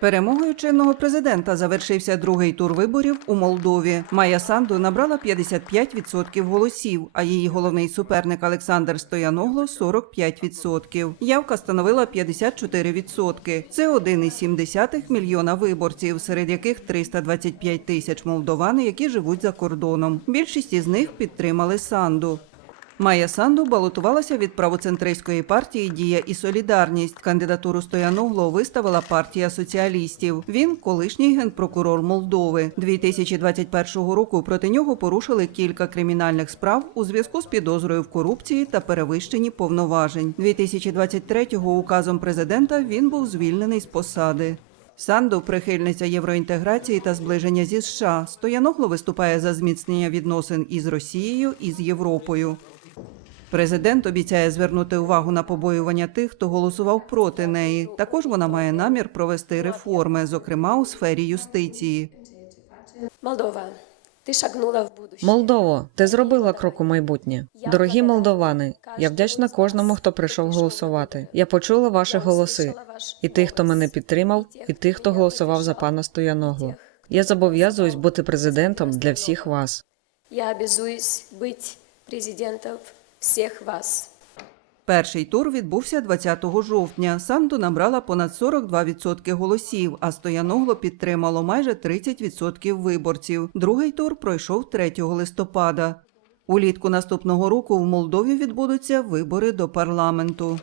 Перемогою чинного президента завершився другий тур виборів у Молдові. Майя Санду набрала 55% голосів, а її головний суперник Олександр Стояногло 45%. Явка становила 54%. Це 1,7 мільйона виборців, серед яких 325 тисяч молдовани, які живуть за кордоном. Більшість із них підтримали Санду. Майя Санду балотувалася від правоцентристської партії Дія і Солідарність. Кандидатуру Стояногло виставила партія соціалістів. Він колишній генпрокурор Молдови. 2021 року проти нього порушили кілька кримінальних справ у зв'язку з підозрою в корупції та перевищенні повноважень. 2023-го указом президента він був звільнений з посади. Санду прихильниця євроінтеграції та зближення зі США. Стояногло виступає за зміцнення відносин із Росією і з Європою. Президент обіцяє звернути увагу на побоювання тих, хто голосував проти неї. Також вона має намір провести реформи, зокрема у сфері юстиції. Молдова, ти шагнула в будущее. Молдово, ти зробила крок у майбутнє. Дорогі молдовани, я вдячна кожному, хто прийшов голосувати. Я почула ваші голоси, і тих, хто мене підтримав, і тих, хто голосував за пана Стояноглу. Я зобов'язуюсь бути президентом для всіх вас. Я обязуюсь быть президентом всех вас. Перший тур відбувся 20 жовтня. Санду набрала понад 42% голосів, а Стояногло підтримало майже 30% виборців. Другий тур пройшов 3 листопада. Улітку наступного року в Молдові відбудуться вибори до парламенту.